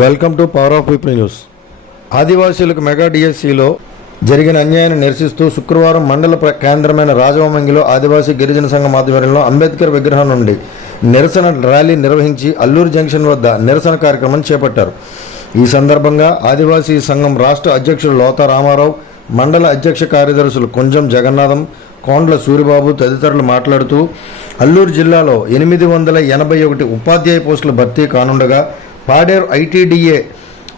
Welcome to power of people news. ఆదివాసీలకు mega డిఎస్సిలో జరిగిన అన్యాయాన్ని నిరసిస్తూ శుక్రవారం మండల కేంద్రమైన రాజవమంగిలో ఆదివాసీ గిరిజన సంఘం ఆధ్వర్యంలో అంబేద్కర్ విగ్రహం నుండి నిరసన ర్యాలీ నిర్వహించి అల్లూరు జంక్షన్ వద్ద నిరసన కార్యక్రమం చేపట్టారు. ఈ సందర్భంగా ఆదివాసీ సంఘం రాష్ట్ర అధ్యక్షులు లోతా రామారావు, మండల అధ్యక్ష కార్యదర్శులు కొంజం జగన్నాథం, కోండ్ల సూరిబాబు తదితరులు మాట్లాడుతూ అల్లూరు జిల్లాలో 881 ఉపాధ్యాయ పోస్టుల భర్తీ కానుండగా పాడేరు ఐటీడీఏ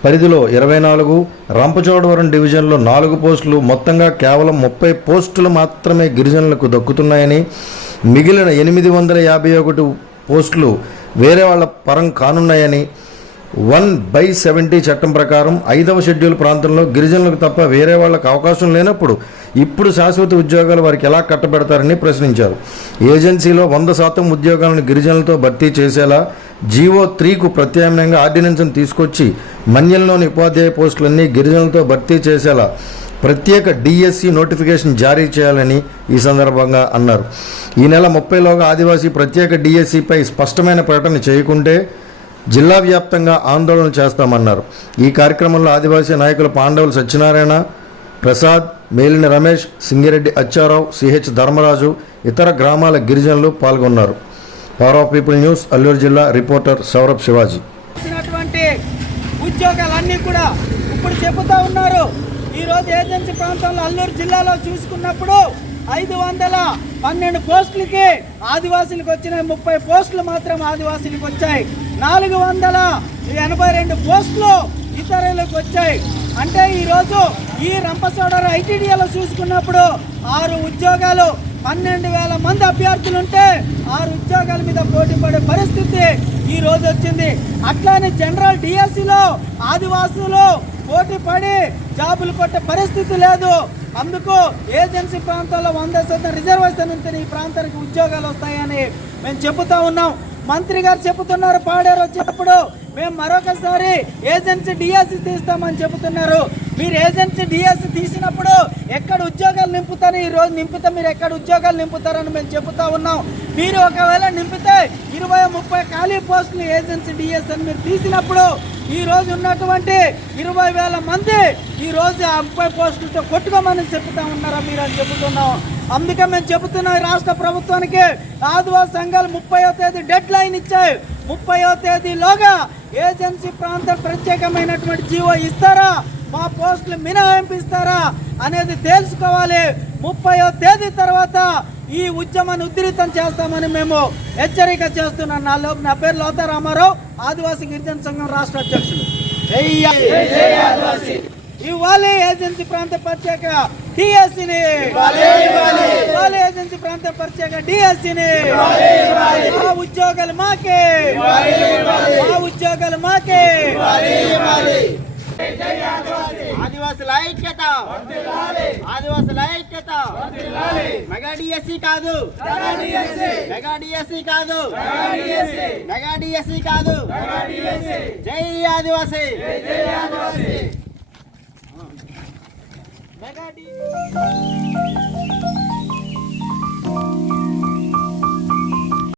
పరిధిలో 24, రంపచోడవరం డివిజన్లో 4 పోస్టులు, మొత్తంగా కేవలం 30 పోస్టులు మాత్రమే గిరిజనులకు దక్కుతున్నాయని, మిగిలిన 851 పోస్టులు వేరే వాళ్ల పరం కానున్నాయని, 1/70 చట్టం ప్రకారం 5వ షెడ్యూల్ ప్రాంతంలో గిరిజనులకు తప్ప వేరే వాళ్లకు అవకాశం లేనప్పుడు ఇప్పుడు శాశ్వత ఉద్యోగాలు వారికి ఎలా కట్టబెడతారని ప్రశ్నించారు. ఏజెన్సీలో 100% ఉద్యోగాలను గిరిజనులతో భర్తీ చేసేలా జీవో 3కు ప్రత్యామ్నాయంగా ఆర్డినెన్స్ను తీసుకొచ్చి మన్యంలోని ఉపాధ్యాయ పోస్టులన్నీ గిరిజనులతో భర్తీ చేసేలా ప్రత్యేక డిఎస్సి నోటిఫికేషన్ జారీ చేయాలని ఈ సందర్భంగా అన్నారు. ఈ నెల 30లోగా ఆదివాసీ ప్రత్యేక డిఎస్సిపై స్పష్టమైన ప్రకటన చేయకుంటే జిల్లా వ్యాప్తంగా ఆందోళన చేస్తామన్నారు. ఈ కార్యక్రమంలో ఆదివాసీ నాయకులు పాండవులు సత్యనారాయణ, ప్రసాద్, మేలిన రమేష్, సింగిరెడ్డి అచ్చారావు, సిహెచ్ ధర్మరాజు, ఇతర గ్రామాల గిరిజనులు పాల్గొన్నారు. Power of people news, Alluru జిల్లా. రిపోర్టర్ సౌరభ్ శివాజీ. ఉద్యోగాలన్నీ కూడా ఇప్పుడు చెబుతా ఉన్నారు. ఈరోజు ఏజెన్సీ ప్రాంతంలో అల్లూరు జిల్లాలో చూసుకున్నప్పుడు 512 పోస్టులకి ఆదివాసీలకు వచ్చినాయి. 30 పోస్టులు మాత్రం ఆదివాసీలకు వచ్చాయి. 482 పోస్టులు ఇతరులకు వచ్చాయి. అంటే ఈరోజు ఈ రంపచోడవరం ఐటీడీఏలో చూసుకున్నప్పుడు 6 ఉద్యోగాలు, 12,000 మంది అభ్యర్థులుంటే 6 ఉద్యోగాల మీద పోటీ పడే పరిస్థితి ఈ రోజు వచ్చింది. అట్లానే జనరల్ డిఎస్సిలో ఆదివాసులు పోటీ పడి జాబులు కొట్టే పరిస్థితి లేదు. అందుకు ఏజెన్సీ ప్రాంతాల్లో 100% రిజర్వేషన్ ఉంటే ఈ ప్రాంతానికి ఉద్యోగాలు వస్తాయని మేము చెబుతా ఉన్నాం. మంత్రి గారు చెబుతున్నారు పాడేరు వచ్చేటప్పుడు మేము మరొకసారి ఏజెన్సీ డిఎస్సి తీస్తామని చెబుతున్నారు. మీరు ఏజెన్సీ డిఎస్సి తీసినప్పుడు ఎక్కడ ఉద్యోగాలు నింపుతారు? ఈ రోజు నింపితే మీరు ఎక్కడ ఉద్యోగాలు నింపుతారని మేము చెబుతా ఉన్నాం. మీరు ఒకవేళ నింపితే 20-30 ఖాళీ పోస్టులు ఏజెన్సీ డిఎస్సి అని మీరు తీసినప్పుడు ఈ రోజు ఉన్నటువంటి 20,000 మంది ఈ రోజు 30 పోస్టులతో కొట్టుకోమని చెబుతా ఉన్నారా మీరు అని చెబుతున్నాం. అందుకే మేము చెబుతున్నాం రాష్ట్ర ప్రభుత్వానికి, ఆదివాసీ సంఘాలు 30వ తేదీ డెడ్ లైన్ ఇచ్చాయి. 30వ తేదీలోగా ఏజెన్సీ ప్రాంతం ప్రత్యేకమైనటువంటి జీవో ఇస్తారా, మా పోస్టులు మినహాయింపు ఇస్తారా అనేది తెలుసుకోవాలి. 30వ తేదీ తర్వాత ఈ ఉద్యమాన్ని ఉధృతం చేస్తామని మేము హెచ్చరిక చేస్తున్నాం. నా పేరు లోతా రామారావు, ఆదివాసీ గిరిజన సంఘం రాష్ట్ర అధ్యక్షుడు. ఇవ్వాలి ఏజెన్సీ ప్రాంత ప్రత్యేక డిఎస్సిని, ఇవ్వాలి ఏజెన్సీ ప్రాంత ప్రత్యేక డిఎస్సిని. మా ఉద్యోగాలు మాకే, మా ఉద్యోగాలు మాకే. ఆదివాసుల ఐక్యత, ఆదివాసుల ఐక్యత. మెగా డిఎస్సి కాదు, మెగా డిఎస్సి కాదు, మెగా డిఎస్సి కాదు. జై ఆదివాసి. మెగా